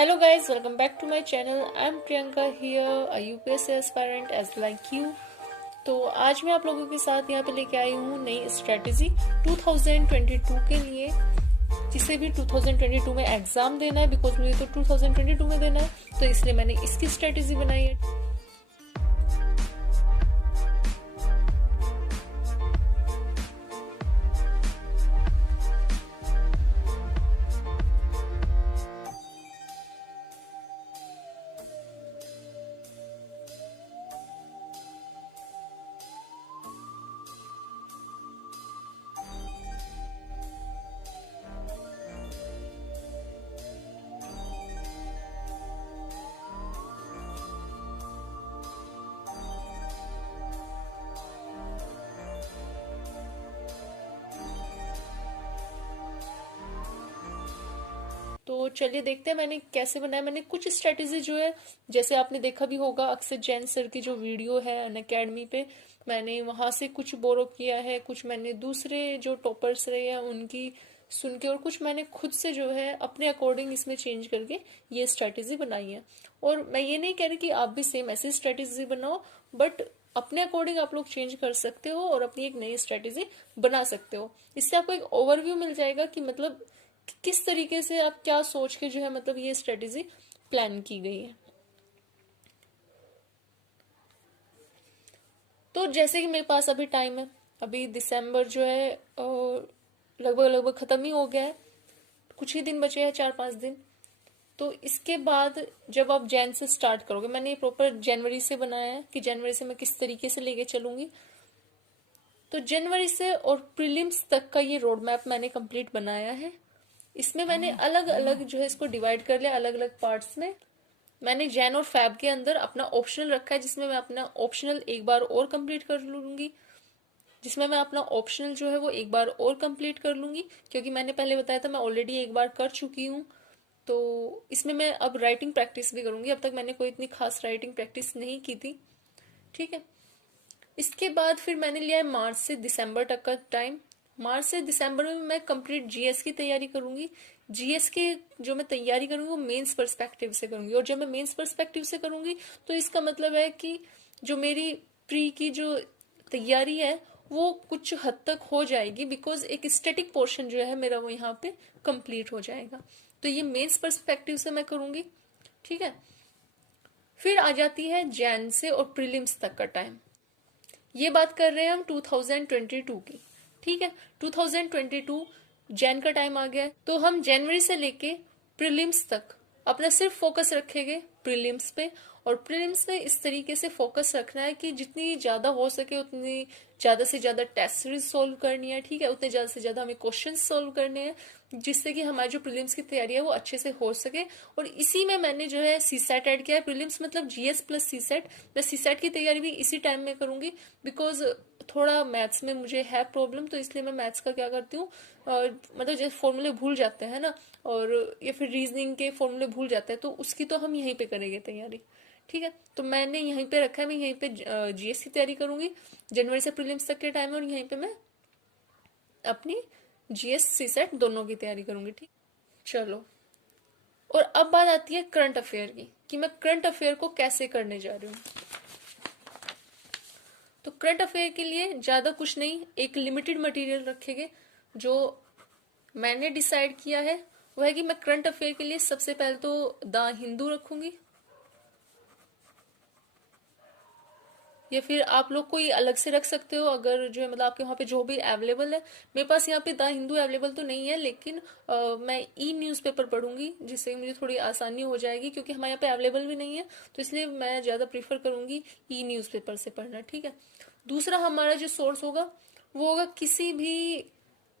Hello guys, welcome back to my channel. I'm Priyanka here, a UPSC aspirant as like you. तो आज मैं आप लोगों के साथ यहाँ पे लेके आई हूँ नई स्ट्रेटेजी 2022 के लिए, जिसे भी 2022 में एग्जाम देना है, बिकॉज मुझे तो 2022 में देना है, तो इसलिए मैंने इसकी स्ट्रेटेजी बनाई है। तो चलिए देखते हैं मैंने कैसे बनाया। मैंने कुछ स्ट्रेटेजी जो है, जैसे आपने देखा भी होगा अक्सर जैन सर की जो वीडियो है अनअकैडमी पे, मैंने वहां से कुछ बोरो किया है, कुछ मैंने दूसरे जो टॉपर्स रहे हैं उनकी सुन के, और कुछ मैंने खुद से जो है अपने अकॉर्डिंग इसमें चेंज करके ये स्ट्रेटेजी बनाई है। और मैं ये नहीं कह रही कि आप भी सेम ऐसी स्ट्रेटेजी बनाओ, बट अपने अकॉर्डिंग आप लोग चेंज कर सकते हो और अपनी एक नई स्ट्रेटेजी बना सकते हो। इससे आपको एक ओवरव्यू मिल जाएगा कि मतलब किस तरीके से आप क्या सोच के जो है मतलब ये स्ट्रेटेजी प्लान की गई है। तो जैसे कि मेरे पास अभी टाइम है, अभी दिसंबर जो है लगभग लगभग खत्म ही हो गया है, कुछ ही दिन बचे हैं, 4-5 दिन। तो इसके बाद जब आप जैन से स्टार्ट करोगे, मैंने ये प्रॉपर जनवरी से बनाया है कि जनवरी से मैं किस तरीके से लेके चलूंगी। तो जनवरी से और प्रीलिम्स तक का ये रोड मैप मैंने कंप्लीट बनाया है। इसमें मैंने अलग अलग जो है इसको डिवाइड कर लिया अलग अलग पार्ट्स में। मैंने जैन और फैब के अंदर अपना ऑप्शनल रखा है, जिसमें मैं अपना ऑप्शनल एक बार और कंप्लीट कर लूंगी, जिसमें मैं अपना ऑप्शनल जो है वो एक बार और कंप्लीट कर लूंगी, क्योंकि मैंने पहले बताया था मैं ऑलरेडी एक बार कर चुकी हूँ। तो इसमें मैं अब राइटिंग प्रैक्टिस भी करूंगी, अब तक मैंने कोई इतनी खास राइटिंग प्रैक्टिस नहीं की थी। ठीक है, इसके बाद फिर मैंने लिया है मार्च से दिसंबर तक का टाइम। मार्च से दिसंबर में मैं कंप्लीट जीएस की तैयारी करूंगी। जीएस की जो मैं तैयारी करूंगी वो मेंस पर्सपेक्टिव से करूंगी, और जब मैं मेंस पर्सपेक्टिव से करूंगी तो इसका मतलब है कि जो मेरी प्री की जो तैयारी है वो कुछ हद तक हो जाएगी, बिकॉज एक स्टैटिक पोर्शन जो है मेरा वो यहाँ पे कंप्लीट हो जाएगा। तो ये मेंस पर्सपेक्टिव से मैं करूंगी। ठीक है, फिर आ जाती है जैन से और प्रीलिम्स तक का टाइम। ये बात कर रहे हैं हम 2022 की। ठीक है, 2022 जैन का टाइम आ गया है, तो हम जनवरी से लेके प्रीलिम्स तक अपना सिर्फ फोकस रखेंगे प्रीलिम्स पे। और प्रीलिम्स में इस तरीके से फोकस रखना है कि जितनी ज्यादा हो सके उतनी ज्यादा से ज्यादा टेस्ट सीरीज सोल्व करनी है। ठीक है, उतने ज्यादा से ज्यादा हमें क्वेश्चन सोल्व करने हैं, जिससे कि हमारी जो प्रीलिम्स की तैयारी है वो अच्छे से हो सके। और इसी में मैंने जो है सीसेट ऐड किया है। प्रीलिम्स मतलब जीएस प्लस सीसेट। मैं सीसेट की तैयारी भी इसी टाइम में करूंगी, बिकॉज थोड़ा मैथ्स में मुझे है प्रॉब्लम, तो इसलिए मैं मैथ्स का क्या करती हूँ, मतलब जैसे फॉर्मूले भूल जाते हैं ना, और या फिर रीजनिंग के फॉर्मूले भूल जाते हैं, तो उसकी तो हम यहीं पे करेंगे तैयारी। ठीक है, तो मैंने यहीं पे रखा है, मैं यहीं पे जीएस की तैयारी करूंगी जनवरी से प्रीलिम्स तक के टाइम में, और यहीं पे मैं अपनी जीएस सीसेट दोनों की तैयारी करूंगी। ठीक, चलो। और अब बात आती है करंट अफेयर की, कि मैं करंट अफेयर को कैसे करने जा रही हूँ। तो करंट अफेयर के लिए ज्यादा कुछ नहीं, एक लिमिटेड मटेरियल रखेंगे। जो मैंने डिसाइड किया है वो है कि मैं करंट अफेयर के लिए सबसे पहले तो द हिंदू रखूंगी, या फिर आप लोग कोई अलग से रख सकते हो, अगर जो है मतलब आपके वहाँ पे जो भी अवेलेबल है। मेरे पास यहाँ पे द हिंदू अवेलेबल तो नहीं है, लेकिन मैं ई न्यूज़पेपर पढ़ूंगी, जिससे मुझे थोड़ी आसानी हो जाएगी, क्योंकि हमारे यहाँ पे अवेलेबल भी नहीं है, तो इसलिए मैं ज़्यादा प्रीफर करूंगी ई न्यूज़पेपर से पढ़ना। ठीक है, दूसरा हमारा जो सोर्स होगा वो होगा किसी भी,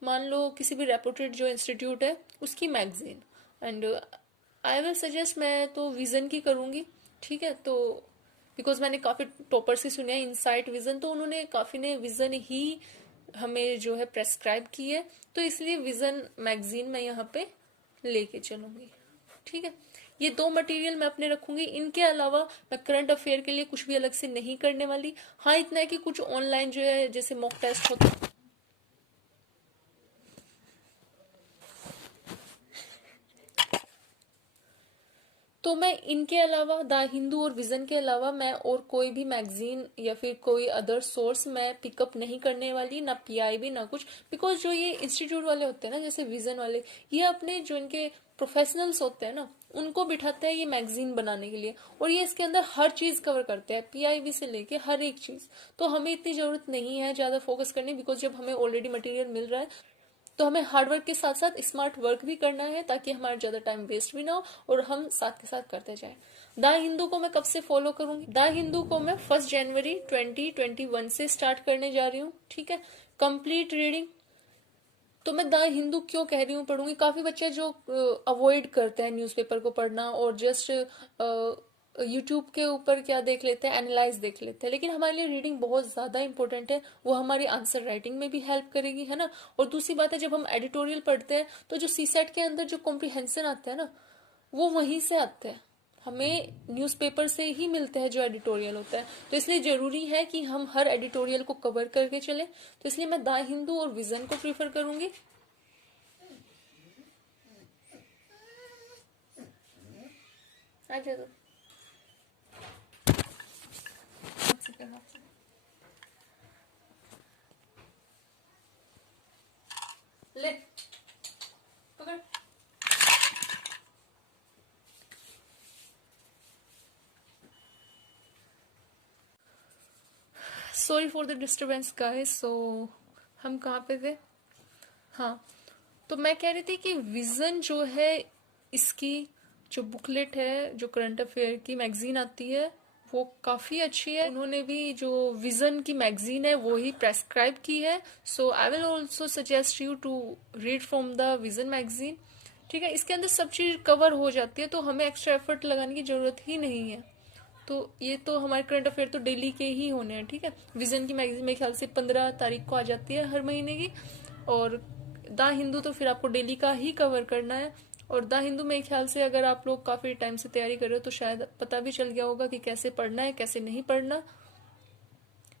मान लो किसी भी रेपुटेड जो इंस्टीट्यूट है उसकी magazine. And I will suggest, मैं तो विजन की करूंगी। ठीक है, तो बिकॉज मैंने काफी टॉपर से सुना है इनसाइट विजन, तो उन्होंने काफी ने विजन ही हमें जो है प्रेस्क्राइब की है, तो इसलिए विजन मैगजीन मैं यहाँ पे लेके चलूंगी। ठीक है, ये दो मटेरियल मैं अपने रखूंगी। इनके अलावा मैं करंट अफेयर के लिए कुछ भी अलग से नहीं करने वाली। हाँ, इतना है कि कुछ ऑनलाइन जो है जैसे मॉक टेस्ट होता है, तो मैं इनके अलावा द हिंदू और विजन के अलावा मैं और कोई भी मैगजीन या फिर कोई अदर सोर्स मैं पिकअप नहीं करने वाली, ना पीआईबी ना कुछ। बिकॉज जो ये इंस्टीट्यूट वाले होते हैं ना, जैसे विजन वाले, ये अपने जो इनके प्रोफेशनल्स होते हैं ना, उनको बिठाते हैं ये मैगजीन बनाने के लिए, और ये इसके अंदर हर चीज कवर करते हैं, पीआईबी से लेके हर एक चीज। तो हमें इतनी जरूरत नहीं है ज्यादा फोकस करने, बिकॉज जब हमें ऑलरेडी मटेरियल मिल रहा है तो हमें हार्ड वर्क के साथ साथ स्मार्ट वर्क भी करना है, ताकि हमारा ज्यादा टाइम वेस्ट भी ना हो और हम साथ के साथ करते जाएं। द हिंदू को मैं कब से फॉलो करूंगी? द हिंदू को मैं 1 जनवरी 2021 से स्टार्ट करने जा रही हूँ, ठीक है। कंप्लीट रीडिंग तो मैं द हिंदू क्यों कह रही हूँ पढ़ूंगी, काफी बच्चे जो अवॉइड करते हैं न्यूज़पेपर को पढ़ना और जस्ट यूट्यूब के ऊपर क्या देख लेते हैं, एनालाइज देख लेते हैं, लेकिन हमारे लिए रीडिंग बहुत ज्यादा इंपॉर्टेंट है। वो हमारी आंसर राइटिंग में भी हेल्प करेगी, है ना। और दूसरी बात है, जब हम एडिटोरियल पढ़ते हैं तो जो सीसेट के अंदर जो कॉम्प्रिहेंशन आते हैं ना, वो वहीं से आते हैं, हमें न्यूज़पेपर से ही मिलते हैं जो एडिटोरियल होता है। तो इसलिए जरूरी है कि हम हर एडिटोरियल को कवर करके चले। तो इसलिए मैं द हिंदू और विजन को प्रीफर करूंगी। अच्छा तो ले पकड़। Sorry for the disturbance guys. So हम कहाँ पे थे? हाँ, तो मैं कह रही थी कि विजन जो है, इसकी जो बुकलेट है, जो करंट अफेयर की मैगजीन आती है, वो काफी अच्छी है। उन्होंने भी जो विजन की मैगजीन है वो ही प्रेस्क्राइब की है। So I will also suggest you to read from the vision magazine, ठीक है। इसके अंदर सब चीज कवर हो जाती है, तो हमें एक्स्ट्रा एफर्ट लगाने की जरूरत ही नहीं है। तो ये तो हमारे करंट अफेयर तो डेली के ही होने हैं, ठीक है। विजन की मैगजीन मेरे ख्याल से 15 तारीख को आ जाती है हर महीने की, और द हिंदू तो फिर आपको डेली का ही कवर करना है। और द हिंदू मेरे ख्याल से अगर आप लोग काफी टाइम से तैयारी कर रहे हो तो शायद पता भी चल गया होगा कि कैसे पढ़ना है कैसे नहीं पढ़ना।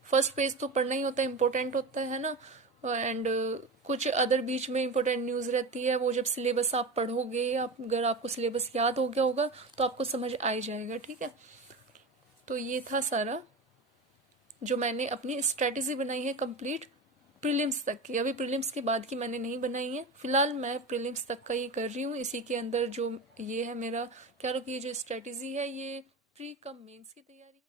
फर्स्ट पेज तो पढ़ना ही होता है, इम्पोर्टेंट होता है ना। एंड कुछ अदर बीच में इम्पोर्टेंट न्यूज रहती है, वो जब सिलेबस आप पढ़ोगे, अगर आपको सिलेबस याद हो गया होगा तो आपको समझ आ ही जाएगा, ठीक है। तो ये था सारा जो मैंने अपनी स्ट्रेटेजी बनाई है कंप्लीट प्रीलिम्स तक की। अभी प्रीलिम्स के बाद की मैंने नहीं बनाई है, फिलहाल मैं प्रीलिम्स तक का ये कर रही हूँ। इसी के अंदर जो ये है मेरा क्या, ये जो स्ट्रेटेजी है ये प्री कम मेंस की तैयारी है।